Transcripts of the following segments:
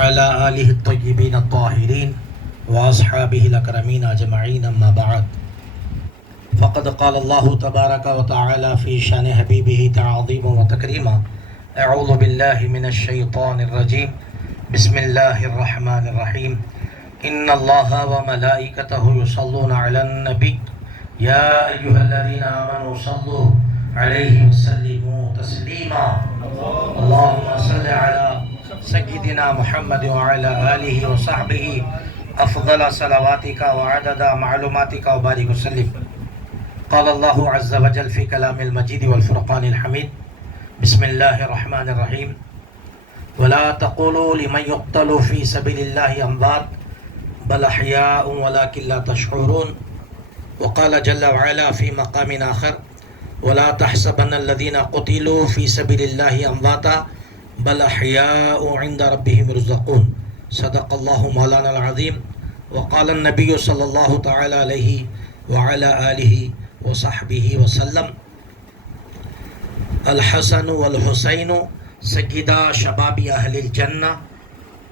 وعلى آله الطيبين الطاهرين وأصحابه الأكرمين أجمعين أما بعد فقد قال الله تبارك وتعالى في شأن حبيبه تعظيما وتكريما أعوذ بالله من الشيطان الرجيم بسم الله الرحمن الرحيم إن الله وملائكته يصلون على النبي يا أيها الذين آمنوا صلوا عليه وسلموا تسليما اللهم صل على سيدنا محمد وعلى آله وصحبه أفضل صلواتك وعدد معلوماتك وبارك وسلم. قال الله عز وجل في كلام المجيد والفرقان الحميد بسم الله الرحمن الرحيم ولا تقولوا لمن يقتل في سبيل الله أموات بل أحياء ولكن لا تشعرون. وقال جل وعلا في مقام آخر ولا تحسبن الذين قتلوا في سبيل الله أمواتا بل أحياء عند ربهم يرزقون. صدق الله مولانا العظيم. وقال النبي صلى الله تعالى عليه وعلى آله وصحبه وسلم الحسن والحسين سيدا شباب أهل الجنة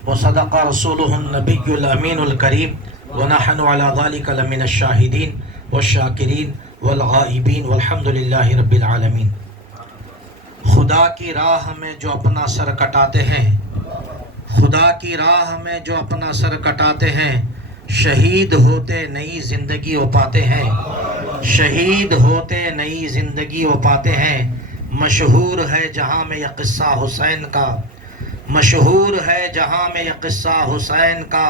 وصدق رسوله النبي الأمين الكريم ونحن على ذلك لمن الشاهدين والشاکرین والغائبین والحمد للہ رب العالمین. خدا کی راہ میں جو اپنا سر کٹاتے ہیں، خدا کی راہ میں جو اپنا سر کٹاتے ہیں، شہید ہوتے نئی زندگی وہ پاتے ہیں، شہید ہوتے نئی زندگی وہ پاتے ہیں. مشہور ہے جہاں میں یہ قصہ حسین کا، مشہور ہے جہاں میں یہ قصہ حسین کا.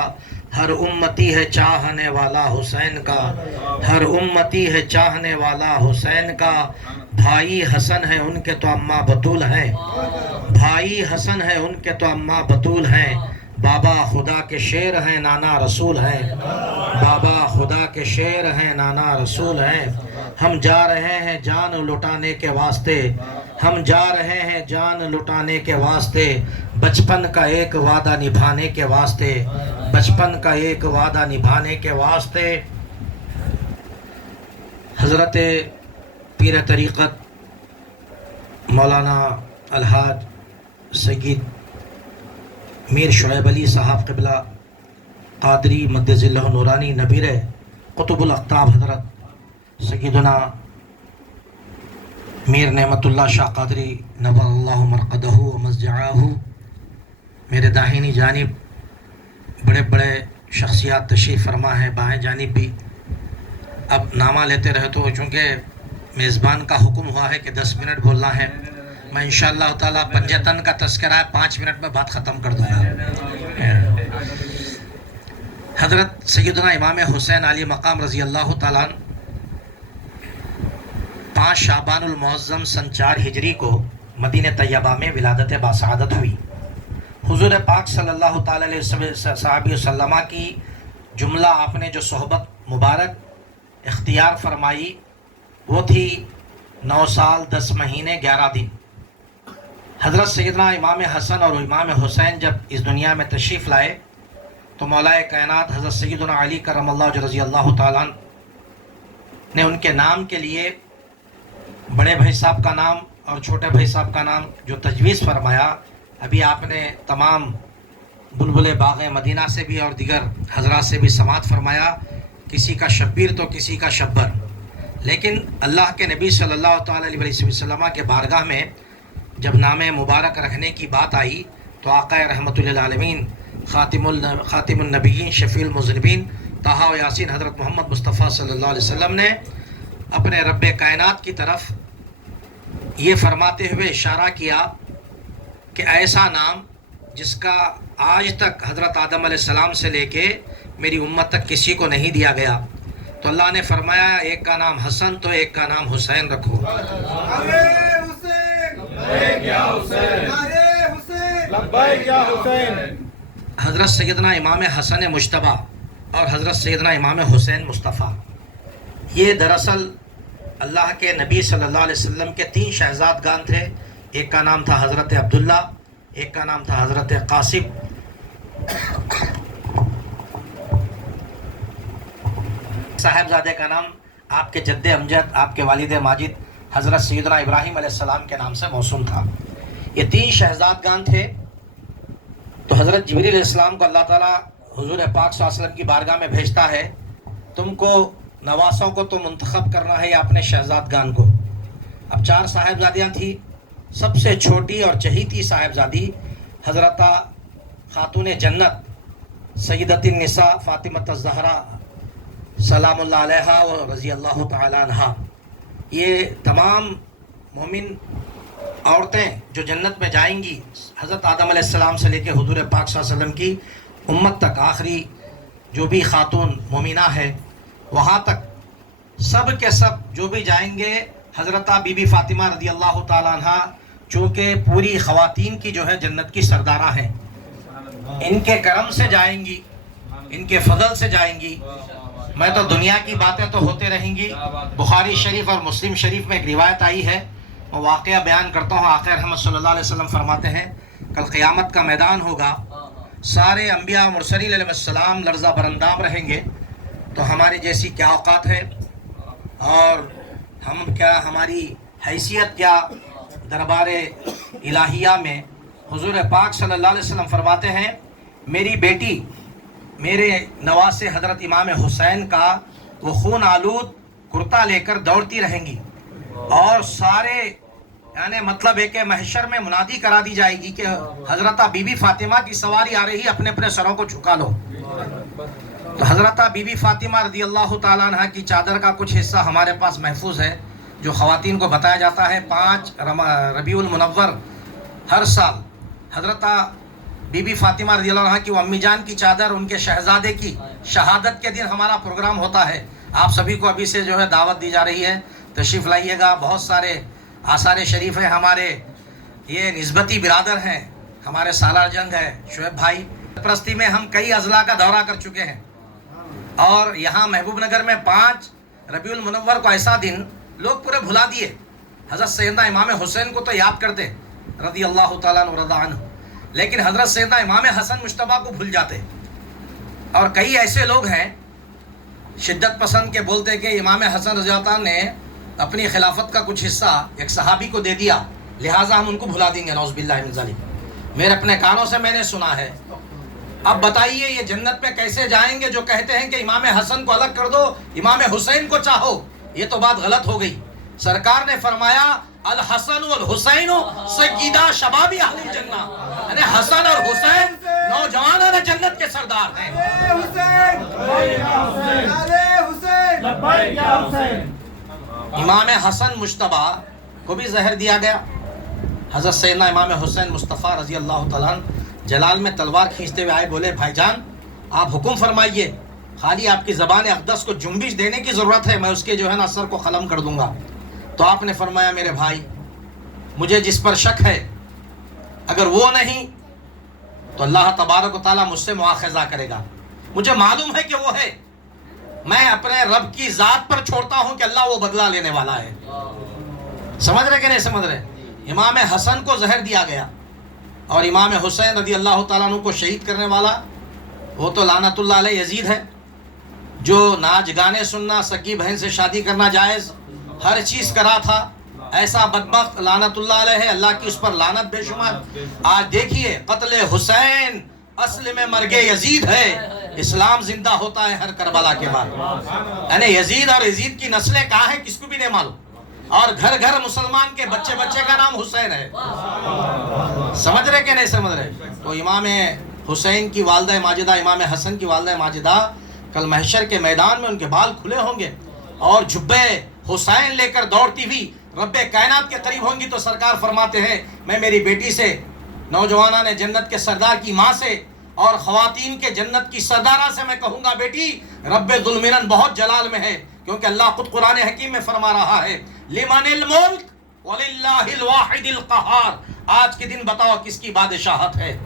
ہر امتی ہے چاہنے والا حسین کا، ہر امتی ہے چاہنے والا حسین کا. بھائی حسن ہے ان کے تو اماں بطول ہیں، بھائی حسن ہے ان کے تو اماں بطول ہیں. بابا خدا کے شیر ہیں نانا رسول ہیں، بابا خدا کے شیر ہیں نانا رسول ہیں. ہم جا رہے ہیں جان لٹانے کے واسطے، ہم جا رہے ہیں جان لٹانے کے واسطے. بچپن کا ایک وعدہ نبھانے کے واسطے، بچپن کا ایک وعدہ نبھانے کے واسطے. حضرت پیر طریقت مولانا الحاج سید میر شعیب علی صاحب قبلہ قادری مدظ اللہ نورانی نبیر قطب الاقطاب حضرت سیدنا میر نعمت اللہ شاہ قادری نور اللہ مرقدہ و مضجعہ، میرے داہنی جانب بڑے بڑے شخصیات تشریف فرما ہیں، بائیں جانب بھی. اب نامہ لیتے رہے تو چونکہ میزبان کا حکم ہوا ہے کہ 10 منٹ بولنا ہے، میں انشاءاللہ تعالیٰ پنجتن کا تذکرہ ہے 5 منٹ میں بات ختم کر دوں گا. حضرت سیدنا امام حسین علی مقام رضی اللہ تعالیٰ 5 شعبان المعظم سن 4 ہجری کو مدینہ طیبہ میں ولادت باسعادت ہوئی. حضور پاک صلی اللہ تعالیٰ علیہ وسلم کی جملہ آپ نے جو صحبت مبارک اختیار فرمائی وہ تھی 9 سال 10 مہینے 11 دن. حضرت سیدنا امام حسن اور امام حسین جب اس دنیا میں تشریف لائے تو مولا کائنات حضرت سیدنا علی کرم اللہ وجہ رضی اللہ تعالیٰ نے ان کے نام کے لیے بڑے بھائی صاحب کا نام اور چھوٹے بھائی صاحب کا نام جو تجویز فرمایا. ابھی آپ نے تمام بلبل باغ مدینہ سے بھی اور دیگر حضرات سے بھی سماعت فرمایا، کسی کا شبیر تو کسی کا شبر. لیکن اللہ کے نبی صلی اللہ تعالیٰ علیہ وسلم کے بارگاہ میں جب نام مبارک رکھنے کی بات آئی تو آقا رحمت للعالمین خاتم النبیین شفیع المذنبین طٰہٰ و یاسین حضرت محمد مصطفیٰ صلی اللہ علیہ وسلم نے اپنے رب کائنات کی طرف یہ فرماتے ہوئے اشارہ کیا کہ ایسا نام جس کا آج تک حضرت آدم علیہ السلام سے لے کے میری امت تک کسی کو نہیں دیا گیا. تو اللہ نے فرمایا ایک کا نام حسن تو ایک کا نام حسین رکھو. حضرت سیدنا امام حسن مجتبیٰ اور حضرت سیدنا امام حسین مصطفیٰ یہ دراصل اللہ کے نبی صلی اللہ علیہ وسلم کے 3 شہزادگان تھے. ایک کا نام تھا حضرت عبداللہ، ایک کا نام تھا حضرت قاسم، صاحبزادے کا نام آپ کے جد امجد آپ کے والد ماجد حضرت سیدنا ابراہیم علیہ السلام کے نام سے موسوم تھا. یہ 3 شہزادگان تھے. تو حضرت جبریل علیہ السلام کو اللہ تعالیٰ حضور پاک صلی اللہ علیہ وسلم کی بارگاہ میں بھیجتا ہے، تم کو نواسوں کو تو منتخب کرنا ہے یا اپنے شہزادگان کو۔ اب 4 صاحبزادیاں تھیں، سب سے چھوٹی اور چہیتی صاحبزادی حضرت خاتون جنت سیدۃ النساء فاطمہ الزہرا سلام اللہ علیہا و رضی اللہ تعالیٰ عنہا، یہ تمام مومن عورتیں جو جنت میں جائیں گی، حضرت آدم علیہ السلام سے لے کے حضور پاک صلی اللہ علیہ وسلم کی امت تک، آخری جو بھی خاتون مومنہ ہے وہاں تک، سب کے سب جو بھی جائیں گے حضرت بی بی فاطمہ رضی اللہ تعالیٰ عنہ، چونکہ پوری خواتین کی جو ہے جنت کی سردارہ ہیں، ان کے کرم سے جائیں گی، ان کے فضل سے جائیں گی۔ میں تو دنیا کی باتیں تو ہوتے رہیں گی، بخاری شریف اور مسلم شریف میں ایک روایت آئی ہے، وہ واقعہ بیان کرتا ہوں۔ آقا رحمت صلی اللہ علیہ وسلم فرماتے ہیں کل قیامت کا میدان ہوگا، سارے انبیاء و مرسلین علیہ السلام لرزہ برندام رہیں گے، تو ہماری جیسی کیا اوقات ہے اور ہم کیا، ہماری حیثیت کیا دربار الہیہ میں۔ حضور پاک صلی اللہ علیہ وسلم فرماتے ہیں میری بیٹی، میرے نواسے حضرت امام حسین کا وہ خون آلود کرتا لے کر دوڑتی رہیں گی، اور سارے یعنی مطلب ہے کہ محشر میں منادی کرا دی جائے گی کہ حضرت بی بی فاطمہ کی سواری آ رہی، اپنے اپنے سروں کو جھکا لو۔ تو حضرت بی بی فاطمہ رضی اللہ تعالیٰ عنہ کی چادر کا کچھ حصہ ہمارے پاس محفوظ ہے، جو خواتین کو بتایا جاتا ہے 5 ربیع المنور ہر سال حضرت بی بی فاطمہ رضی اللہ عنہ کی وہ امی جان کی چادر، ان کے شہزادے کی شہادت کے دن ہمارا پروگرام ہوتا ہے۔ آپ سبھی کو ابھی سے جو ہے دعوت دی جا رہی ہے، تشریف لائیے گا۔ بہت سارے آثار شریف ہیں، ہمارے یہ نسبتی برادر ہیں، ہمارے سالار جنگ ہے شعیب بھائی، پرستی میں ہم کئی اضلاع کا دورہ کر چکے ہیں، اور یہاں محبوب نگر میں 5 ربیع المنور کو ایسا دن لوگ پورے بھلا دیے۔ حضرت سیدنا امام حسین کو تو یاد کرتے رضی اللہ تعالیٰ عنہ رضا عنہ، لیکن حضرت سیدنا امام حسن مجتبیٰ کو بھول جاتے۔ اور کئی ایسے لوگ ہیں شدت پسند کے بولتے کہ امام حسن رضی اللہ عنہ نے اپنی خلافت کا کچھ حصہ ایک صحابی کو دے دیا، لہٰذا ہم ان کو بھلا دیں گے، نعوذ باللہ من ذالک۔ میرے اپنے کانوں سے میں نے سنا ہے۔ اب بتائیے یہ جنت میں کیسے جائیں گے جو کہتے ہیں کہ امام حسن کو الگ کر دو، امام حسین کو چاہو؟ یہ تو بات غلط ہو گئی۔ سرکار نے فرمایا الحسن والحسین سیدا شباب اہل الجنہ، یعنی حسن اور حسین نوجوانان جنت کے سردار ہیں۔ امام حسن مجتبیٰ کو بھی زہر دیا گیا۔ حضرت سیدنا امام حسین مصطفیٰ رضی اللہ تعالیٰ جلال میں تلوار کھینچتے ہوئے آئے، بولے بھائی جان آپ حکم فرمائیے، خالی آپ کی زبان اقدس کو جنبش دینے کی ضرورت ہے، میں اس کے جو ہے نا سر کو قلم کر دوں گا۔ تو آپ نے فرمایا میرے بھائی مجھے جس پر شک ہے اگر وہ نہیں تو اللہ تبارک و تعالیٰ مجھ سے مواخذہ کرے گا، مجھے معلوم ہے کہ وہ ہے، میں اپنے رب کی ذات پر چھوڑتا ہوں کہ اللہ وہ بدلہ لینے والا ہے۔ سمجھ رہے کہ نہیں سمجھ رہے؟ امام حسن کو زہر دیا گیا، اور امام حسین رضی اللہ تعالیٰ عنہ کو شہید کرنے والا وہ تو لعنت اللہ علیہ یزید ہے، جو ناچ گانے سننا، سکی بہن سے شادی کرنا جائز، ہر چیز کرا تھا، ایسا بدبخت لعنت اللہ علیہ ہے، اللہ کی اس پر لعنت بے شمار۔ آج دیکھیے قتل حسین اصل میں مرگ یزید ہے، اسلام زندہ ہوتا ہے ہر کربلا کے بعد۔ یعنی یزید اور یزید کی نسلیں کہاں ہیں کس کو بھی نہیں معلوم، اور گھر گھر مسلمان کے بچے بچے کا نام حسین ہے۔ سمجھ رہے کہ نہیں سمجھ رہے؟ تو امام حسین کی والدہ ماجدہ، امام حسن کی والدہ ماجدہ کل محشر کے میدان میں ان کے بال کھلے ہوں گے، اور جبے حسین لے کر دوڑتی ہوئی رب کائنات کے قریب ہوں گی، تو سرکار فرماتے ہیں میں میری بیٹی سے، نوجوانان جنت کے سردار کی ماں سے اور خواتین کے جنت کی سردارہ سے میں کہوں گا بیٹی رب ذوالمنن بہت جلال میں ہے، کیونکہ اللہ خود قرآن حکیم میں فرما رہا ہے لمن الملک وللہ الواحد القہار۔ آج کے دن بتاؤ کس کی بادشاہت ہے؟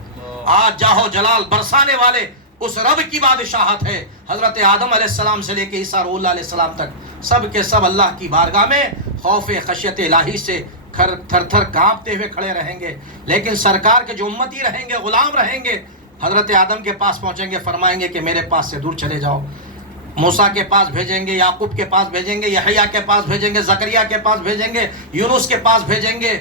آج جاہو جلال برسانے والے اس رب کی بادشاہت ہے۔ حضرت آدم علیہ السلام سے لے کے عیسیٰ روح اللہ علیہ السلام تک سب کے سب اللہ کی بارگاہ میں خوف خشیت الہی سے تھر تھر کانپتے ہوئے کھڑے رہیں گے، لیکن سرکار کے جو امتی رہیں گے، غلام رہیں گے، حضرت آدم کے پاس پہنچیں گے، فرمائیں گے کہ میرے پاس سے دور چلے جاؤ۔ موسیٰ کے پاس بھیجیں گے، یعقوب کے پاس بھیجیں گے، یحییٰ کے پاس بھیجیں گے، زکریہ کے پاس بھیجیں گے، یونس کے پاس بھیجیں گے،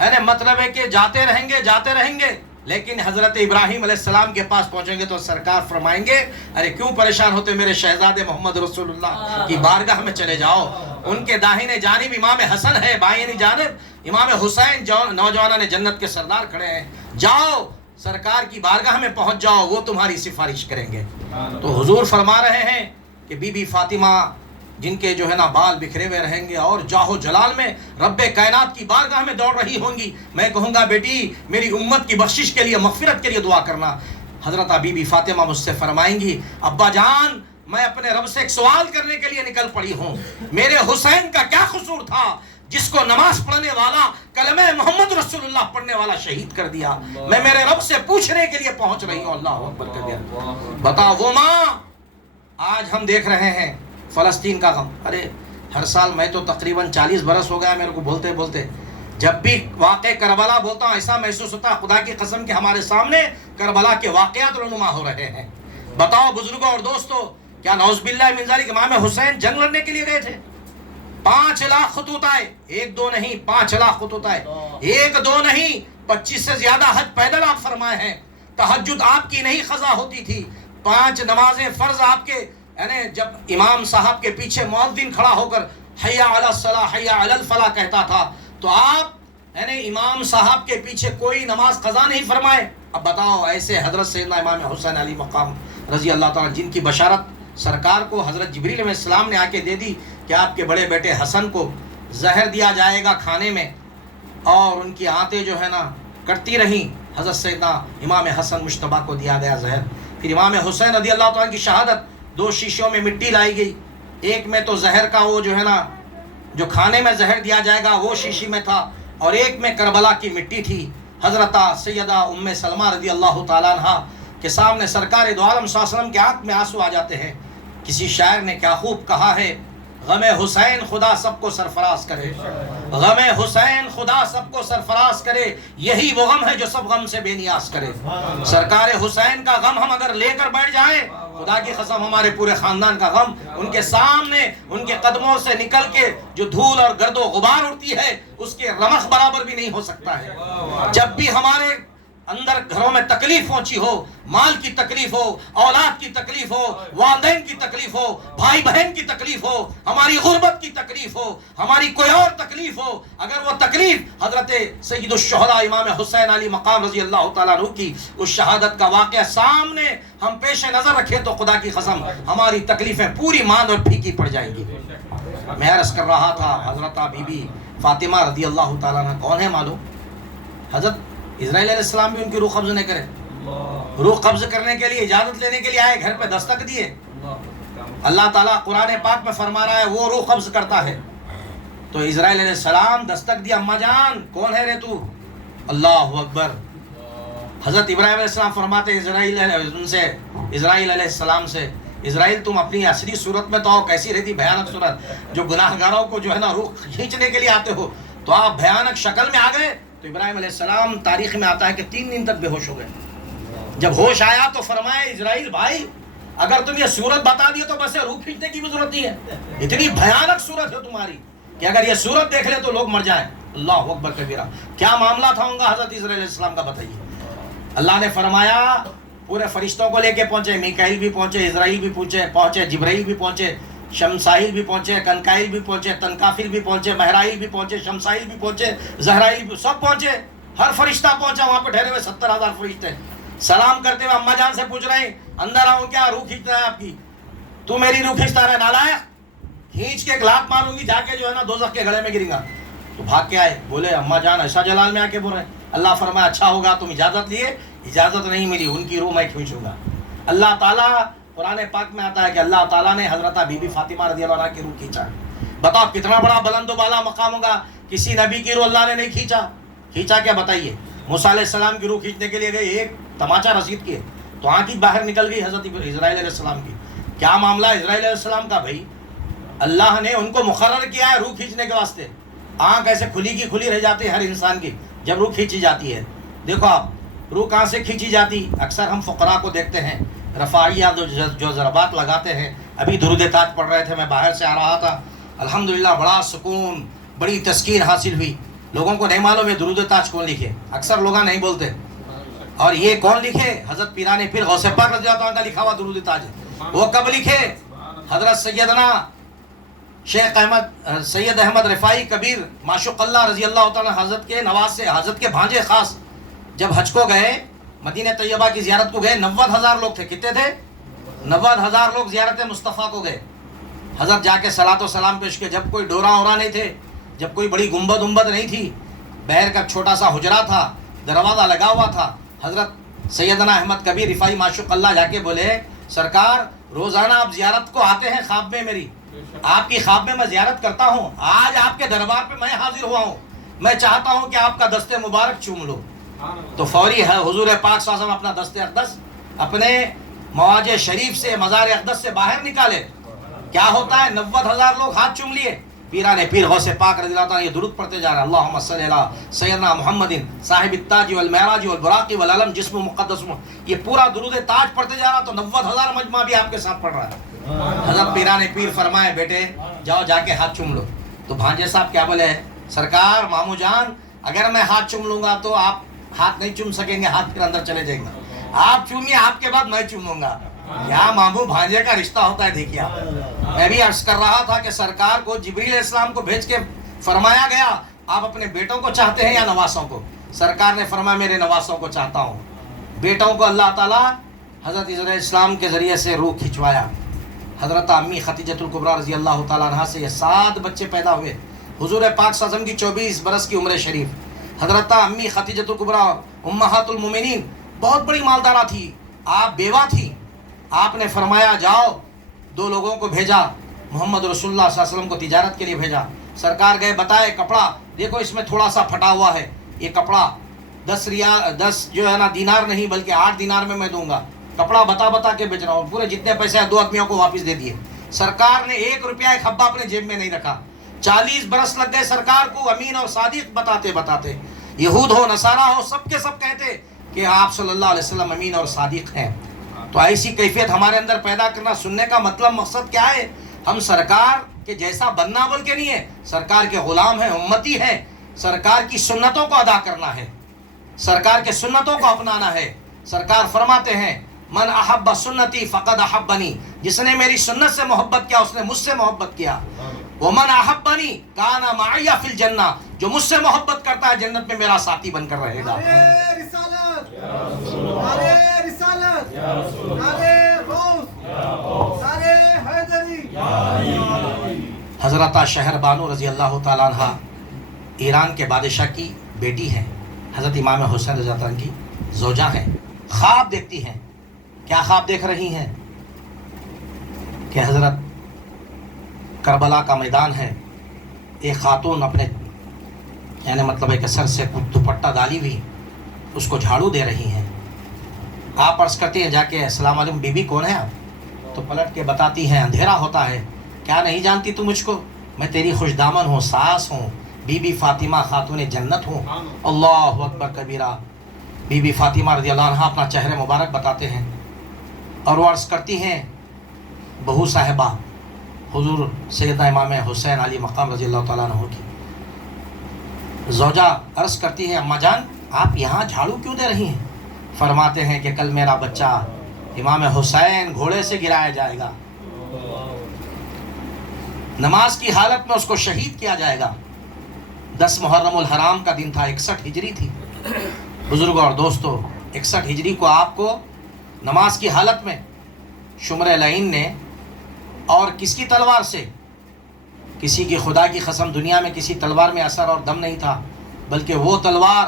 یعنی مطلب ہے کہ جاتے رہیں گے لیکن حضرت ابراہیم علیہ السلام کے پاس پہنچیں گے تو سرکار فرمائیں گے ارے کیوں پریشان ہوتے میرے شہزادے محمد رسول اللہ کی بارگاہ میں چلے جاؤ. ان کے داہنے جانب امام حسن ہے، بائیں جانب امام حسین، نوجوانان جنت کے سردار کھڑے ہیں. جاؤ سرکار کی بارگاہ میں پہنچ جاؤ، وہ تمہاری سفارش کریں گے. تو حضور فرما رہے ہیں کہ بی بی فاطمہ جن کے جو ہے نا بال بکھرے ہوئے رہیں گے اور جاہو جلال میں رب کائنات کی بارگاہ میں دوڑ رہی ہوں گی، میں کہوں گا بیٹی میری امت کی بخشش کے لیے، مغفرت کے لیے دعا کرنا. حضرت بی بی فاطمہ مجھ سے فرمائیں گی ابا جان میں اپنے رب سے ایک سوال کرنے کے لیے نکل پڑی ہوں، میرے حسین کا کیا قصور تھا جس کو نماز پڑھنے والا، کلمہ محمد رسول اللہ پڑھنے والا شہید کر دیا؟ میں میرے رب سے پوچھنے کے لیے پہنچ رہی ہوں. اللہ اکبر کر دیا. بتاؤ وہ ماں، آج ہم دیکھ رہے ہیں فلسطین کا غم. ارے ہر سال میں تو تقریباً 40 برس ہو گیا میرے کو بولتے بولتے، جب بھی واقع کربلا بولتا ہوں ایسا محسوس ہوتا ہے خدا کی قسم کہ ہمارے سامنے کربلا کے واقعات رونما ہو رہے ہیں. بتاؤ بزرگوں اور دوستو، کیا نعوذ باللہ من ذالک امام حسین جنگ لڑنے کے لیے گئے تھے؟ 5 لاکھ خطوط آئے، 1 2 نہیں 5 لاکھ خطوط آئے، 1 2 نہیں 25 سے زیادہ حج پیدل آپ فرمائے ہیں. تہجد آپ کی نہیں قضا ہوتی تھی، 5 نمازیں فرض آپ کے، یعنی جب امام صاحب کے پیچھے مؤذن کھڑا ہو کر حیا علی الصلاح حیا علی الفلاح کہتا تھا تو آپ یعنی امام صاحب کے پیچھے کوئی نماز قضا نہیں فرمائے. اب بتاؤ ایسے حضرت سیدنا امام حسین علی مقام رضی اللہ تعالیٰ جن کی بشارت سرکار کو حضرت جبریل علیہ السلام نے آ کے دے دی کہ آپ کے بڑے بیٹے حسن کو زہر دیا جائے گا کھانے میں، اور ان کی آنتیں جو ہے نا کٹتی رہیں. حضرت سیدنا امام حسن مجتبیٰ کو دیا گیا زہر. پھر امام حسین رضی اللہ تعالیٰ کی شہادت، 2 شیشوں میں مٹی لائی گئی، ایک میں تو زہر کا وہ جو ہے نا جو کھانے میں زہر دیا جائے گا وہ شیشی میں تھا، اور ایک میں کربلا کی مٹی تھی. حضرت سیدہ ام سلمہ رضی اللہ تعالیٰ عنہ کے سامنے سرکار دو عالم صلی اللہ علیہ وسلم کے آنکھ میں آنسو آ جاتے ہیں. کسی شاعر نے کیا خوب کہا ہے، غم حسین خدا سب کو سرفراز کرے، غم حسین خدا سب کو سرفراز کرے، یہی وہ غم ہے جو سب غم سے بے نیاز کرے. سرکار حسین کا غم ہم اگر لے کر بیٹھ جائیں، خدا کی قسم ہمارے پورے خاندان کا غم ان کے سامنے، ان کے قدموں سے نکل کے جو دھول اور گرد و غبار اڑتی ہے اس کے رمق برابر بھی نہیں ہو سکتا ہے. جب بھی ہمارے اندر گھروں میں تکلیف پہنچی ہو، مال کی تکلیف ہو، اولاد کی تکلیف ہو، والدین کی تکلیف ہو، بھائی بہن کی تکلیف ہو، ہماری غربت کی تکلیف ہو، ہماری کوئی اور تکلیف ہو، اگر وہ تکلیف حضرت سید الشہداء امام حسین علی مقام رضی اللہ تعالیٰ عنہ کی اس شہادت کا واقعہ سامنے ہم پیش نظر رکھیں تو خدا کی قسم ہماری تکلیفیں پوری ماند اور پھیکی پڑ جائیں گی. میں عرض کر رہا تھا حضرت بی بی فاطمہ رضی اللہ تعالیٰ عنہ کون ہے معلوم؟ حضرت اسرائیل علیہ السلام بھی ان کی روح قبض نہیں کرے، روح قبض کرنے کے لیے اجازت لینے کے لیے آئے، گھر پہ دستک دیے. اللہ تعالیٰ قرآن پاک میں فرما رہا ہے وہ روح قبض کرتا ہے. تو اسرائیل علیہ السلام دستک دیا، اماں جان کون ہے رے تو؟ اللہ اکبر. حضرت ابراہیم علیہ السلام فرماتے اسرائیل علیہ السلام سے، اسرائیل تم اپنی اصلی صورت میں تو آؤ، کیسی رہتی بھیانک صورت، جو گناہ گاروں کو جو ہے نا روح کھینچنے کے لیے آتے ہو، تو آپ بھیانک شکل میں آ گئے. تو ابراہیم علیہ السلام تاریخ میں آتا ہے کہ 3 دن تک بے ہوش ہو گئے. جب ہوش آیا تو فرمایا اسرائیل بھائی اگر تم یہ صورت بتا دی تو بس روح کھینچنے کی بھی ضرورت نہیں ہے، اتنی بھیانک صورت ہے تمہاری کہ اگر یہ صورت دیکھ لے تو لوگ مر جائیں. اللہ اکبر کبیرہ. کیا معاملہ تھا ان کا حضرت اسرائیل علیہ السلام کا بتائیے. اللہ نے فرمایا پورے فرشتوں کو لے کے پہنچے، میکائیل بھی پہنچے، اسرائیل بھی پہنچے، جبرائیل بھی پہنچے، شمسائیل بھی پہنچے، کنکائیل بھی پہنچے، تنکافل بھی پہنچے، مہرائیل بھی پہنچے، شمسائیل بھی پہنچے، زہرائیل بھی، سب پہنچے. ہر فرشتہ پہنچا. وہاں پہ ٹھہرے ہوئے 70,000 فرشتے سلام کرتے ہوئے اماں جان سے پوچھ رہے ہیں اندر آؤں کیا؟ روح کھینچنا ہے آپ کی؟ تو میری روح کھینچتا رہے نالائق، کھینچ کے ایک لات ماروں گی، جا کے جو ہے نا دوزخ کے گڑے میں گریں گا. تو بھاگ کے آئے، بولے اماں جان ایسا جلال میں آ کے بول رہے ہیں. اللہ فرمایا اچھا ہوگا تم اجازت لیے، اجازت نہیں ملی، ان کی روح میں کھینچوں گا. اللہ تعالیٰ قرآن پاک میں آتا ہے کہ اللہ تعالیٰ نے حضرت بی بی فاطمہ رضی اللہ عنہ کی روح کھینچا. بتاؤ کتنا بڑا بلند و بالا مقام ہوگا. کسی نبی کی روح اللہ نے نہیں کھینچا کیا بتائیے؟ موسیٰ علیہ السلام کی روح کھینچنے کے لیے گئے، ایک تماچا رسید کیے تو آنکھ ہی باہر نکل گئی حضرت اسرائیل علیہ السلام کی. کیا معاملہ اسرائیل علیہ السلام کا؟ بھائی اللہ نے ان کو مقرر کیا ہے روح کھینچنے کے واسطے. آنکھ ایسے کھلی کی کھلی رہ جاتی ہے ہر انسان کی جب روح کھینچی جاتی ہے. دیکھو آپ روح کہاں سے کھینچی جاتی؟ اکثر ہم فقراء کو دیکھتے ہیں رفاعیہ جو ضربات لگاتے ہیں. ابھی درود تاج پڑھ رہے تھے، میں باہر سے آ رہا تھا، الحمدللہ بڑا سکون، بڑی تسکین حاصل ہوئی. لوگوں کو نہیں معلوم ہے درود تاج کون لکھے، اکثر لوگ نہیں بولتے. اور یہ کون لکھے؟ حضرت پیران پیر غوث پاک رضی اللہ عنہ کا لکھا ہوا درود تاج ہے۔ وہ کب لکھے؟ حضرت سیدنا شیخ سید احمد رفاعی کبیر معشوق اللہ رضی اللہ تعالیٰ حضرت کے نواز سے، حضرت کے بھانجے خاص، جب حج کو گئے، مدینہ طیبہ کی زیارت کو گئے، 90,000 لوگ تھے۔ کتنے تھے؟ 90,000 لوگ زیارت مصطفیٰ کو گئے۔ حضرت جا کے صلاۃ و سلام پیش کیے، جب کوئی ڈورا اورا نہیں تھے، جب کوئی بڑی گنبد نہیں تھی، بہر کا چھوٹا سا حجرا تھا، دروازہ لگا ہوا تھا۔ حضرت سیدنا احمد کبیر رفاعی معشوق اللہ جا کے بولے، سرکار روزانہ آپ زیارت کو آتے ہیں، خواب میں میری آپ کی خواب میں زیارت کرتا ہوں، آج آپ کے دربار پہ میں حاضر ہوا ہوں، میں چاہتا ہوں کہ آپ کا دست مبارک چوم لو۔ تو فوری ہے حضور پاک صلی اللہ علیہ وسلم اپنا دست اقدس اپنے مواجہ شریف سے، مزار اقدس سے باہر نکالے۔ کیا ہوتا ہے؟ 90,000 لوگ ہاتھ چوم لیے۔ پیران پیر غوث پاک رضی اللہ تعالیٰ یہ درود پڑھتے جا رہے ہیں، اللہم صلی علی سیدنا محمد صاحب التاج والمعراج والبراق والعلم جسم مقدس۔ یہ پورا درود تاج پڑھتے جا رہا، تو 90,000 مجمع بھی آپ کے ساتھ پڑھ رہا ہے۔ حضرت پیران پیر فرمائے، بیٹے جاؤ جا کے ہاتھ چوم لو۔ تو بھانجے صاحب کیا بولے؟ سرکار مامو جان، اگر میں ہاتھ چوم لوں گا تو آپ ہاتھ نہیں چوم سکیں گے، ہاتھ پھر اندر چلے جائیں گے، آپ چومیے، آپ کے بعد میں چوموں گا۔ کیا مامو بھانجے کا رشتہ ہوتا ہے، دیکھیے آپ۔ میں بھی عرض کر رہا تھا کہ سرکار کو جبریل علیہ السلام کو بھیج کے فرمایا گیا، آپ اپنے بیٹوں کو چاہتے ہیں یا نواسوں کو؟ سرکار نے فرمایا میرے نواسوں کو چاہتا ہوں۔ بیٹوں کو اللہ تعالیٰ حضرت علیہ السلام کے ذریعے سے روح کھنچوایا۔ حضرت امی ختیجۃ الکبریٰ رضی اللہ تعالیٰ عنہ سے یہ 7 بچے پیدا ہوئے۔ حضور پاک صلی اللہ علیہ وسلم کی 24 برس کی عمر شریف۔ حضرت امی ختیجۃ الکبریٰ امہات المومنین بہت بڑی مالدارہ تھی، آپ بیوہ تھی۔ آپ نے فرمایا جاؤ، 2 لوگوں کو بھیجا، محمد رسول اللہ صلی اللہ علیہ وسلم کو تجارت کے لیے بھیجا۔ سرکار گئے، بتائے کپڑا دیکھو اس میں تھوڑا سا پھٹا ہوا ہے، یہ کپڑا 10 جو ہے نا دینار نہیں بلکہ 8 دینار میں دوں گا، کپڑا بتا کے بیچ رہا ہوں، پورے جتنے پیسے ہیں 2 آدمیوں کو واپس دے دیے۔ سرکار نے 1 روپیہ 1 حبہ اپنے جیب میں نہیں رکھا۔ 40 برس لگ گئے سرکار کو امین اور صادق بتاتے، یہود ہو نصارہ ہو سب کے سب کہتے کہ آپ صلی اللہ علیہ وسلم امین اور صادق ہیں۔ تو ایسی کیفیت ہمارے اندر پیدا کرنا، سننے کا مطلب مقصد کیا ہے؟ ہم سرکار کے جیسا بننا بول کے نہیں ہے، سرکار کے غلام ہیں، امتی ہیں، سرکار کی سنتوں کو ادا کرنا ہے، سرکار کے سنتوں کو اپنانا ہے۔ سرکار فرماتے ہیں من احب سنتی فقد احبنی، جس نے میری سنت سے محبت کیا اس نے مجھ سے محبت کیا۔ ومن احبنی کان معی فی الجنہ، جو مجھ سے محبت کرتا ہے جنت میں میرا ساتھی بن کر رہے گا۔ حضرت شہر بانو رضی اللہ تعالیٰ عنہ ایران کے بادشاہ کی بیٹی ہیں، حضرت امام حسین رضی اللہ عنہ کی زوجہ ہیں۔ خواب دیکھتی ہیں۔ کیا خواب دیکھ رہی ہیں؟ کہ حضرت کربلا کا میدان ہے، ایک خاتون اپنے یعنی مطلب ہے کہ سر سے دوپٹہ ڈالی ہوئی اس کو جھاڑو دے رہی ہیں۔ آپ عرض کرتے ہیں جا کے السلام علیکم بی بی کون ہے آپ؟ تو پلٹ کے بتاتی ہیں اندھیرا ہوتا ہے، کیا نہیں جانتی تو مجھ کو؟ میں تیری خوش دامن ہوں، ساس ہوں، بی بی فاطمہ خاتون جنت ہوں۔ اللہ اکبر کبیرہ۔ بی بی فاطمہ رضی اللہ عنہ اپنا چہرے مبارک بتاتے ہیں اور وہ عرض کرتی ہیں بہو صاحبہ حضور سیدنا امام حسین علی مقام رضی اللہ تعالیٰ عنہ کی زوجہ عرض کرتی ہے اماں جان آپ یہاں جھاڑو کیوں دے رہی ہیں؟ فرماتے ہیں کہ کل میرا بچہ امام حسین گھوڑے سے گرایا جائے گا، نماز کی حالت میں اس کو شہید کیا جائے گا۔ 10 محرم الحرام کا دن تھا، 61 ہجری تھی۔ بزرگوں اور دوستو 61 ہجری کو آپ کو نماز کی حالت میں شمر لعین نے، اور کس کی تلوار سے؟ کسی کی خدا کی قسم دنیا میں کسی تلوار میں اثر اور دم نہیں تھا، بلکہ وہ تلوار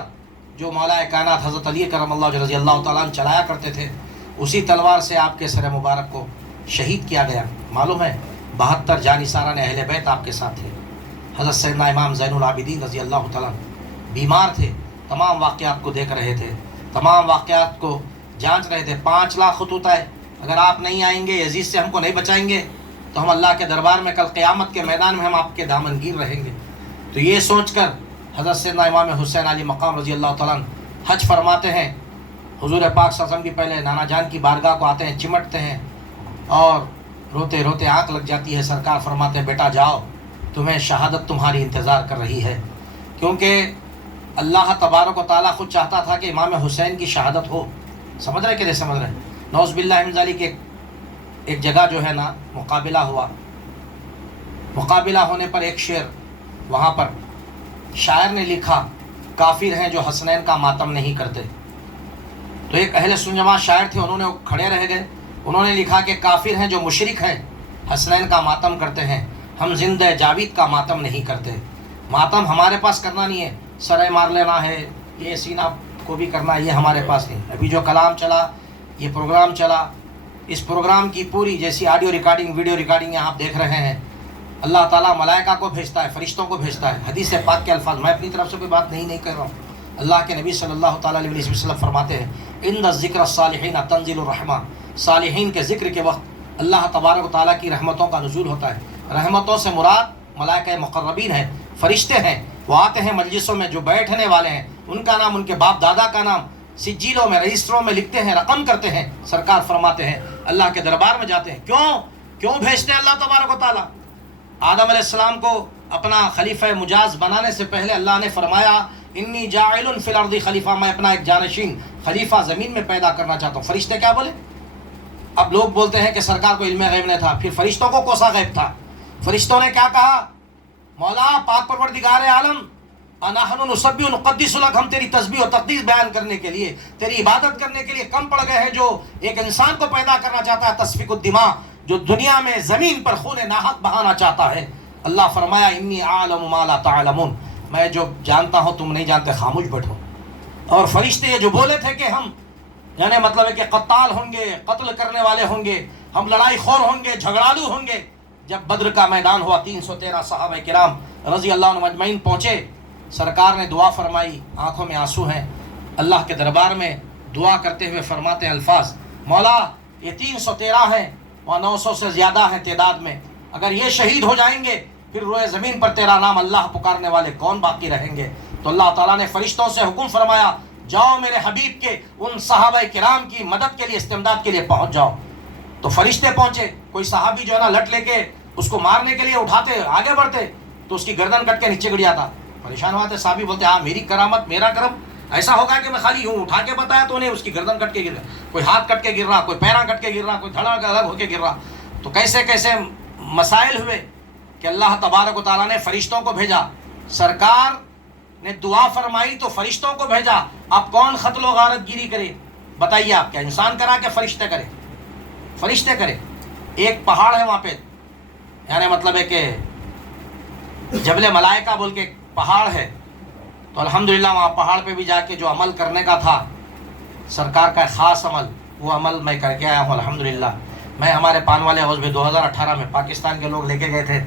جو مولا کائنات حضرت علی کرم اللہ وجہ رضی اللہ تعالیٰ عنہ چلایا کرتے تھے، اسی تلوار سے آپ کے سر مبارک کو شہید کیا گیا۔ معلوم ہے 72 جانثاران اہل بیت آپ کے ساتھ تھے۔ حضرت سیدنا امام زین العابدین رضی اللہ تعالیٰ بیمار تھے، تمام واقعات کو دیکھ رہے تھے، تمام واقعات کو جانچ رہے تھے۔ 5 لاکھ خطوط ہے، اگر آپ نہیں آئیں گے یزید سے ہم کو نہیں بچائیں گے تو ہم اللہ کے دربار میں کل قیامت کے میدان میں ہم آپ کے دامن گیر رہیں گے۔ تو یہ سوچ کر حضرت سیدنا امام حسین علی مقام رضی اللہ تعالیٰ حج فرماتے ہیں، حضور پاک صلی اللہ علیہ وسلم کی پہلے نانا جان کی بارگاہ کو آتے ہیں، چمٹتے ہیں اور روتے روتے آنکھ لگ جاتی ہے۔ سرکار فرماتے ہیں بیٹا جاؤ، تمہیں شہادت تمہاری انتظار کر رہی ہے، کیونکہ اللہ تبارک و تعالیٰ خود چاہتا تھا کہ امام حسین کی شہادت ہو. سمجھ رہے کہ نہیں سمجھ رہے؟ نعوذ باللہ من ذالک ایک جگہ جو ہے نا مقابلہ ہوا. مقابلہ ہونے پر ایک شعر وہاں پر شاعر نے لکھا، کافر ہیں جو حسنین کا ماتم نہیں کرتے. تو ایک اہل سنت جماعت شاعر تھے، انہوں نے کھڑے رہ گئے، انہوں نے لکھا کہ کافر ہیں جو مشرک ہیں حسنین کا ماتم کرتے ہیں، ہم زندہ جاوید کا ماتم نہیں کرتے. ماتم ہمارے پاس کرنا نہیں ہے، سرے مار لینا ہے، یہ سینہ کو بھی کرنا، یہ ہمارے پاس نہیں. ابھی جو کلام چلا، یہ پروگرام چلا، اس پروگرام کی پوری جیسی آڈیو ریکارڈنگ ویڈیو ریکارڈنگ آپ دیکھ رہے ہیں، اللہ تعالیٰ ملائکہ کو بھیجتا ہے، فرشتوں کو بھیجتا ہے. حدیث پاک کے الفاظ، میں اپنی طرف سے کوئی بات نہیں کر رہا ہوں. اللہ کے نبی صلی اللہ تعالیٰ علیہ وسلم فرماتے ہیں ان ذکر الصالحین تنزل الرحمہ، صالحین کے ذکر کے وقت اللہ تبارک و تعالیٰ کی رحمتوں کا نزول ہوتا ہے. رحمتوں سے مراد ملائکہ مقربین ہیں، فرشتے ہیں. وہ آتے ہیں مجلسوں میں، جو بیٹھنے والے ہیں ان کا نام، ان کے باپ دادا کا نام سجیلوں میں رجسٹروں میں لکھتے ہیں، رقم کرتے ہیں. سرکار فرماتے ہیں اللہ کے دربار میں جاتے ہیں. کیوں بھیجتے ہیں اللہ تبارک و تعالیٰ؟ آدم علیہ السلام کو اپنا خلیفہ مجاز بنانے سے پہلے اللہ نے فرمایا انی جاعل فی الارض خلیفہ، میں اپنا ایک جانشین خلیفہ زمین میں پیدا کرنا چاہتا ہوں. فرشتے کیا بولے؟ اب لوگ بولتے ہیں کہ سرکار کو علم غیب نہیں تھا، پھر فرشتوں کو کوسا غیب تھا؟ فرشتوں نے کیا کہا؟ مولا پاک پروردگار عالم انحن نسبح نقدس لک، ہم تیری تسبیح و تقدیس بیان کرنے کے لیے، تیری عبادت کرنے کے لیے کم پڑ گئے ہیں. جو ایک انسان کو پیدا کرنا چاہتا ہے تسفیک الدماء، جو دنیا میں زمین پر خون ناحق بہانا چاہتا ہے. اللہ فرمایا انی اعلم ما لا تعلمون، میں جو جانتا ہوں تم نہیں جانتے، خاموش بیٹھو. اور فرشتے یہ جو بولے تھے کہ ہم یعنی مطلب ہے کہ قتال ہوں گے، قتل کرنے والے ہوں گے، ہم لڑائی خور ہوں گے، جھگڑالو ہوں گے. جب بدر کا میدان ہوا 313 صحابہ کرام رضی اللہ عنہم اجمعین پہنچے، سرکار نے دعا فرمائی، آنکھوں میں آنسو ہیں. اللہ کے دربار میں دعا کرتے ہوئے فرماتے ہیں الفاظ، مولا یہ 313 ہیں اور 900 سے زیادہ ہیں تعداد میں، اگر یہ شہید ہو جائیں گے پھر روئے زمین پر تیرا نام اللہ پکارنے والے کون باقی رہیں گے؟ تو اللہ تعالیٰ نے فرشتوں سے حکم فرمایا جاؤ میرے حبیب کے ان صحابہ کرام کی مدد کے لیے، استمداد کے لیے پہنچ جاؤ. تو فرشتے پہنچے. کوئی صحابی جو ہے نا لٹ لے کے اس کو مارنے کے لیے اٹھاتے، آگے بڑھتے تو اس کی گردن کٹ کے نیچے گر جاتا. پریشان ہوتے صحابی، بولتے ہاں میری کرامت، میرا کرم ایسا ہوگا کہ میں خالی یوں اٹھا کے بتایا تو انہیں اس کی گردن کٹ کے گر رہا، کوئی ہاتھ کٹ کے گر رہا، کوئی پیراں کٹ کے گر رہا، کوئی دھڑا الگ ہو کے گر رہا. تو کیسے کیسے مسائل ہوئے کہ اللہ تبارک و تعالیٰ نے فرشتوں کو بھیجا. سرکار نے دعا فرمائی تو فرشتوں کو بھیجا. اب کون قتل و غارت گیری کرے؟ بتائیے آپ، کیا انسان کرا کہ فرشتے کرے؟ فرشتے کرے. ایک پہاڑ ہے وہاں پہ، یعنی مطلب ہے کہ جبل ملائکہ بول کے ایک پہاڑ ہے. تو الحمدللہ وہاں پہاڑ پہ بھی جا کے جو عمل کرنے کا تھا سرکار کا خاص عمل، وہ عمل میں کر کے آیا ہوں الحمدللہ. میں ہمارے پان والے ہاؤس میں 2018 میں پاکستان کے لوگ لے کے گئے تھے،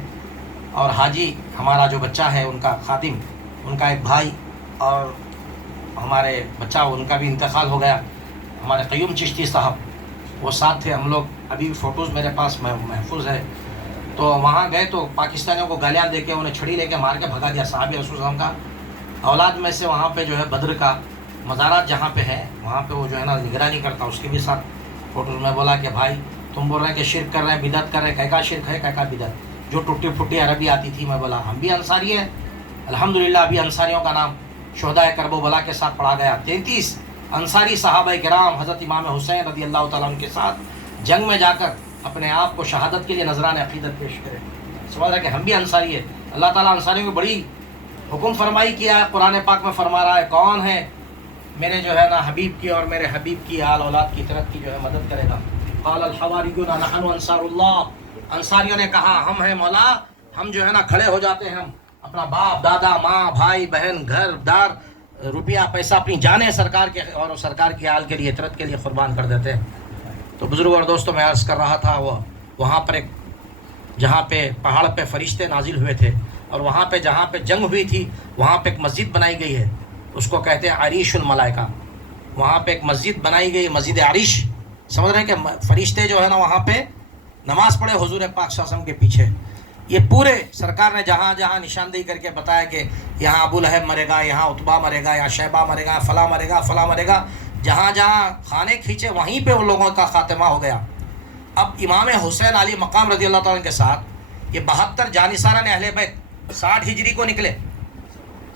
اور حاجی ہمارا جو بچہ ہے ان کا خادم، ان کا ایک بھائی اور ہمارے بچہ ان کا بھی انتقال ہو گیا، ہمارے قیوم چشتی صاحب وہ ساتھ تھے. ہم لوگ ابھی فوٹوز میرے پاس محفوظ ہے. تو وہاں گئے تو پاکستانیوں کو گالیاں دے کے انہیں چھڑی لے کے مار کے بھگا دیا. صحابی رسول صلی اللہ علیہ وسلم کا اولاد میں سے وہاں پہ جو ہے بدر کا مزارات جہاں پہ ہے وہاں پہ وہ جو ہے نا نگرانی کرتا، اس کے بھی ساتھ فوٹوز میں بولا کہ بھائی تم بول رہے ہیں کہ شرک کر رہے ہیں، بدعت کر رہے ہیں، کہہ کا شرک ہے، کہہ کا بدعت، جو ٹوٹی پھوٹی عربی آتی تھی. میں بولا ہم بھی انصاری ہیں الحمدللہ. ابھی انصاریوں کا نام شہدائے کربلا کے ساتھ پڑھا گیا. 33 انصاری صحابہ کرام حضرت امام حسین رضی اللہ تعالیٰ عنہ کے ساتھ جنگ میں جا کر اپنے آپ کو شہادت کے لیے نذران عقیدت پیش کرے. سمجھ رہا کہ ہم بھی انصاری ہیں. اللہ تعالیٰ انصاریوں کی بڑی حکم فرمائی کیا ہے. قرآن پاک میں فرما رہا ہے کون ہے میرے جو ہے نا حبیب کی اور میرے حبیب کی آل اولاد کی طرف کی جو ہے مدد کرے گا. قال الحواریون نحن انصار اللہ، انصاریوں نے کہا ہم ہیں مولا، ہم جو ہے نا کھڑے ہو جاتے ہیں، ہم اپنا باپ دادا ماں بھائی بہن گھر دار روپیہ پیسہ اپنی جانیں سرکار کے اور سرکار کی آل کے لیے اطرت کے لیے قربان کر دیتے ہیں. تو بزرگ اور دوستوں میں عرض کر رہا تھا وہاں پر ایک جہاں پہ پہاڑ پہ فرشتے نازل ہوئے تھے اور وہاں پہ جہاں پہ جنگ ہوئی تھی وہاں پہ ایک مسجد بنائی گئی ہے، اس کو کہتے ہیں عریش الملائکہ. وہاں پہ ایک مسجد بنائی گئی، مسجد عریش. سمجھ رہے ہیں کہ فرشتے جو ہے نا وہاں پہ نماز پڑھے حضور پاک صلی اللہ علیہ وسلم کے پیچھے. یہ پورے سرکار نے جہاں جہاں نشاندہی کر کے بتایا کہ یہاں ابو لہب مرے گا، یہاں عتبہ مرے گا، یہاں شیبہ مرے گا، فلاں مرے گا، فلاں مرے گا. جہاں جہاں کھانے کھینچے وہیں پہ ان لوگوں کا خاتمہ ہو گیا. اب امام حسین علی مقام رضی اللہ تعالیٰ کے ساتھ یہ 72 جانثاران اہل بیت 60 ہجری کو نکلے.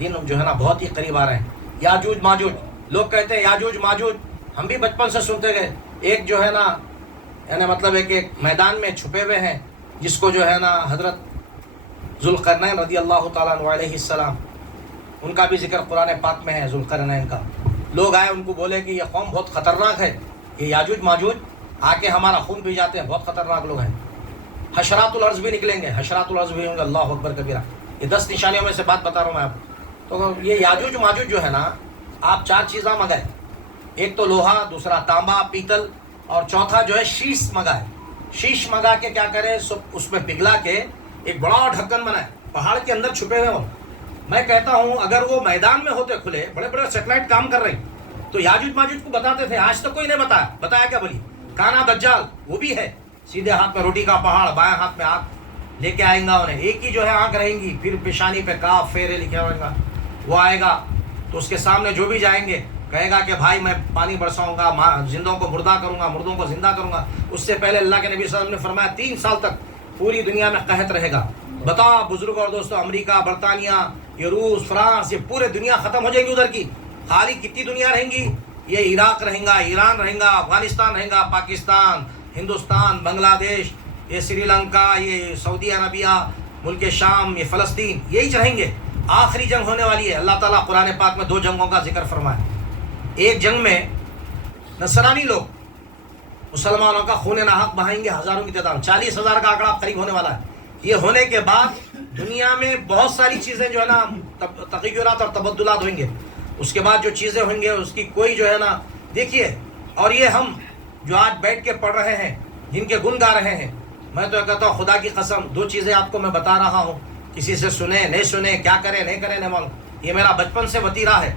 دن جو ہے نا بہت ہی قریب آ رہے ہیں. یاجوج ماجوج، لوگ کہتے ہیں یاجوج ماجوج، ہم بھی بچپن سے سنتے گئے. ایک جو ہے نا یعنی مطلب ہے کہ ایک میدان میں چھپے ہوئے ہیں جس کو جو ہے نا حضرت ذوالقرنین رضی اللہ تعالیٰ عنہ علیہ السلام، ان کا بھی ذکر قرآن پاک میں ہے. ذوالقرنین کا لوگ آئے ان کو بولے کہ یہ قوم بہت خطرناک ہے، یہ یاجوج ماجوج آ کے ہمارا خون پی جاتے ہیں، بہت خطرناک لوگ ہیں. حشرات الارض بھی نکلیں گے، حشرات الارض بھی ہوں گے. اللہ اکبر کبیرہ. یہ 10 نشانیوں میں سے بات بتا رہا ہوں میں آپ کو. تو یہ یاجوج ماجوج جو ہے نا، آپ 4 چیزیں منگائے. ایک تو لوہا، دوسرا تانبا پیتل، اور چوتھا جو ہے شیش منگائے. شیش منگا کے کیا کرے، اس میں پگھلا کے ایک بڑا ڈھکن بنائے، پہاڑ کے اندر چھپے ہوئے ہوں. میں کہتا ہوں اگر وہ میدان میں ہوتے کھلے، بڑے بڑے سیٹلائٹ کام کر رہے ہیں تو یاجوج ماجوج کو بتاتے تھے. آج تک کوئی نہیں بتایا کیا بولی؟ کانا دجال وہ بھی ہے، سیدھے ہاتھ میں روٹی کا پہاڑ، بائیں ہاتھ میں آگ لے کے آئیں گا. انہیں ایک ہی جو ہے آنکھ رہیں گی، پھر پیشانی پہ کاف فیرے لکھے ہوئے گا. وہ آئے گا تو اس کے سامنے جو بھی جائیں گے کہے گا کہ بھائی میں پانی برساؤں گا، زندوں کو مردہ کروں گا، مردوں کو زندہ کروں گا. اس سے پہلے اللہ کے نبی صلی اللہ علیہ وسلم نے فرمایا 3 سال تک پوری دنیا میں قحط رہے گا. بتاؤ بزرگ اور دوستو، امریکہ، برطانیہ، یہ روس، فرانس، یہ پورے دنیا ختم ہو جائے گی ادھر کی. خالی کتنی دنیا رہیں گی؟ یہ عراق رہیں گا، ایران رہیں گا، افغانستان رہیں گا، پاکستان، ہندوستان، بنگلہ دیش، یہ سری لنکا، یہ سعودی عربیہ، ملک شام، یہ فلسطین، یہی رہیں گے. آخری جنگ ہونے والی ہے. اللہ تعالیٰ قرآن پاک میں 2 جنگوں کا ذکر فرمایا. ایک جنگ میں نصرانی لوگ مسلمانوں کا خون ناحق بہائیں گے، ہزاروں کی تعداد، 40,000 کا آنکڑا قریب ہونے والا ہے. یہ ہونے کے بعد دنیا میں بہت ساری چیزیں جو ہے نا تغیرات اور تبدلات ہوئیں گے. اس کے بعد جو چیزیں ہوئیں گے اس کی کوئی جو ہے نا دیکھیے. اور یہ ہم جو آج بیٹھ کے پڑھ رہے ہیں، جن کے گن گا رہے ہیں، میں تو کہتا ہوں خدا کی قسم 2 چیزیں آپ کو میں بتا رہا ہوں. کسی سے سنیں نہیں سنیں، کیا کریں نہیں کریں نہیں معلوم. یہ میرا بچپن سے وتیرہ ہے.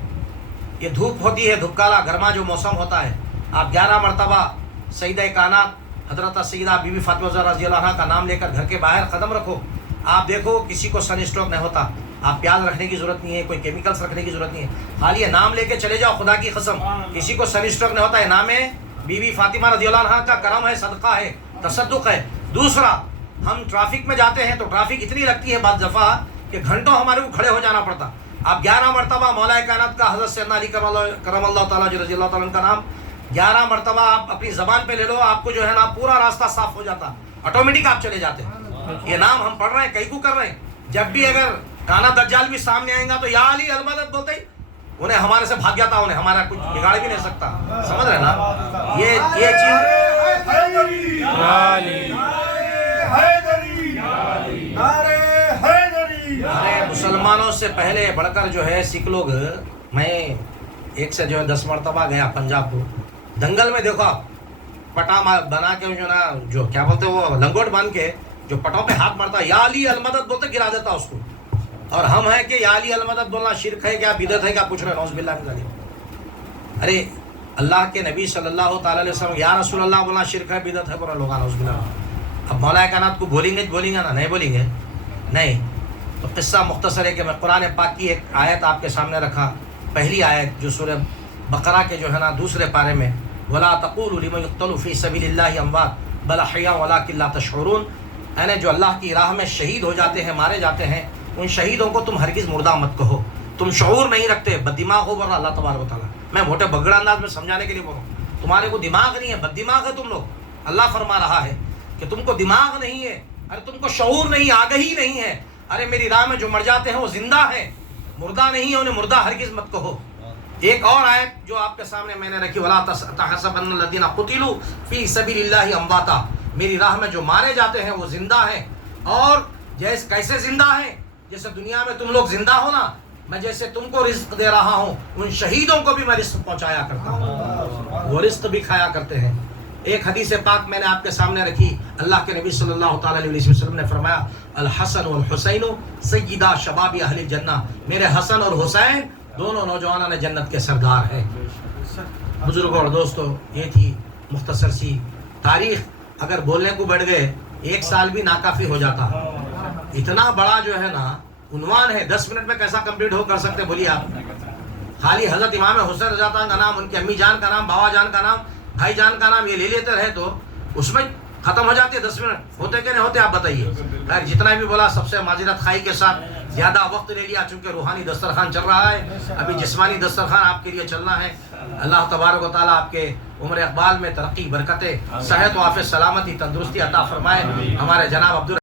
یہ دھوپ ہوتی ہے، دھوپکالا گرما جو موسم ہوتا ہے، آپ 11 مرتبہ سیدہ کائنات حضرت سیدہ بی بی فاطمہ زہرا رضی اللہ عنہا کا نام لے کر گھر کے باہر قدم رکھو. آپ دیکھو کسی کو سن اسٹروک نہیں ہوتا. آپ پیاز رکھنے کی ضرورت نہیں ہے، کوئی کیمیکلز رکھنے کی ضرورت نہیں ہے، خالی یہ نام لے کے چلے جاؤ. خدا کی قسم کسی کو سن اسٹروک نہیں ہوتا ہے. نام ہے بی بی فاطمہ رضی اللہ عنہا کا کرم ہے، صدقہ ہے، تصدق ہے. دوسرا، ہم ٹریفک میں جاتے ہیں تو ٹریفک اتنی لگتی ہے بعض دفعہ کہ گھنٹوں ہمارے کو کھڑے ہو جانا پڑتا. آپ 11 مرتبہ مولا کائنات کا حضرت سیدنا علی کرم اللہ تعالیٰ رضی اللہ تعالیٰ کا نام 11 مرتبہ آپ اپنی زبان پہ لے لو، آپ کو جو ہے نا پورا راستہ صاف ہو جاتا، آٹومیٹک آپ چلے جاتے ہیں. یہ نام ہم پڑھ رہے ہیں، کئی کو کر رہے ہیں. جب بھی اگر کانا دجال بھی سامنے آئیں گا تو یا علی المدد بولتے ہی انہیں ہمارے سے بھاگ جاتا، انہیں ہمارا کچھ بگاڑ بھی نہیں سکتا. سمجھ رہے نا یہ چیز. مسلمانوں سے پہلے بڑھ کر جو ہے سکھ لوگ، میں 1 سے جو ہے 10 مرتبہ گیا پنجاب کو. دنگل میں دیکھو آپ پٹا بنا کے جو نا جو کیا بولتے وہ لنگوٹ باندھ کے جو پٹوں پہ ہاتھ مارتا یا علی المدد بولتے گرا دیتا اس کو. اور ہم ہیں کہ یا علی المدد بولنا شرک ہے کیا، بدعت ہے کیا، پوچھ رہے نعوذ باللہ من ذالک. ارے اللہ کے نبی صلی اللہ تعالیٰ علیہ وسلم یا رسول اللہ بولنا شرک ہے، بدعت ہے، پورا لوگ نعوذ باللہ. اب مولا کائنات کو بولیں گے نا، نہیں بولیں گے نہیں. تو قصہ مختصر ہے کہ میں قرآن پاک کی ایک آیت آپ کے سامنے رکھا. پہلی آیت جو سورہ بقرہ کے جو ہے نا 2 پارے میں، وَلَا تَقُولُوا لِمَن يُقْتَلُ فِي سَبِيلِ اللَّهِ أَمْوَاتٌ بَلْ أَحْيَاءٌ وَلَٰكِن لَّا تَشْعُرُونَ. یعنی جو اللہ کی راہ میں شہید ہو جاتے ہیں، مارے جاتے ہیں، ان شہیدوں کو تم ہرگز مردہ مت کہو. تم شعور نہیں رکھتے، بد دماغ ہو. ورنہ اللہ تبارک و تعالیٰ، میں موٹے بگڑا انداز میں سمجھانے کے لیے بول رہا ہوں، تمہارے کو دماغ نہیں ہے، بد دماغ ہے تم لوگ. اللہ فرما رہا ہے کہ تم کو دماغ نہیں ہے، ارے تم کو شعور نہیں، آگہی نہیں ہے. ارے میری راہ میں جو مر جاتے ہیں وہ زندہ ہیں، مردہ نہیں ہے، انہیں مردہ ہرگز مت کہو. ایک اور آیت جو آپ کے سامنے میں نے رکھی، وَلَا تَحْسَبَنَّ الَّذِينَ قُتِلُوا فِي سَبِيلِ اللَّهِ أَمْوَاتًا. میری راہ میں جو مارے جاتے ہیں وہ زندہ ہیں. اور جیسے کیسے زندہ ہیں؟ جیسے دنیا میں تم لوگ زندہ ہو نا، میں جیسے تم کو رزق دے رہا ہوں، ان شہیدوں کو بھی میں رزق پہنچایا کرتا ہوں، وہ رزق بھی کھایا کرتے ہیں. ایک حدیث پاک میں نے آپ کے سامنے رکھی. اللہ کے نبی صلی اللہ تعالیٰ علیہ وسلم نے فرمایا، الحسن والحسین سیدہ شباب اہل الجنہ. میرے حسن اور حسین دونوں نوجوانان جنت کے سردار ہیں. بزرگوں اور دوستو، یہ تھی مختصر سی تاریخ. اگر بولنے کو بیٹھ گئے 1 سال بھی ناکافی ہو جاتا. اتنا بڑا جو ہے نا عنوان ہے، 10 منٹ میں کیسا کمپلیٹ ہو کر سکتے بولیے آپ. خالی حضرت امام حسین رضی اللہ عنہ کا نام، ان کی امی جان کا نام، بابا جان کا نام، بھائی جان کا نام، یہ لے لیتے رہے تو اس میں ختم ہو جاتی ہے. 10 منٹ ہوتے کہ نہیں ہوتے آپ بتائیے. خیر جتنا بھی بولا سب سے معذرت خواہی کے ساتھ زیادہ وقت لے لیا چونکہ روحانی دسترخوان چل رہا ہے، ابھی جسمانی دسترخوان آپ کے لیے چلنا ہے۔ اللہ تبارک و تعالیٰ آپ کے عمر اقبال میں ترقی، برکتیں، صحت و عافیت، سلامتی، تندرستی عطا فرمائے۔ ہمارے جناب عبد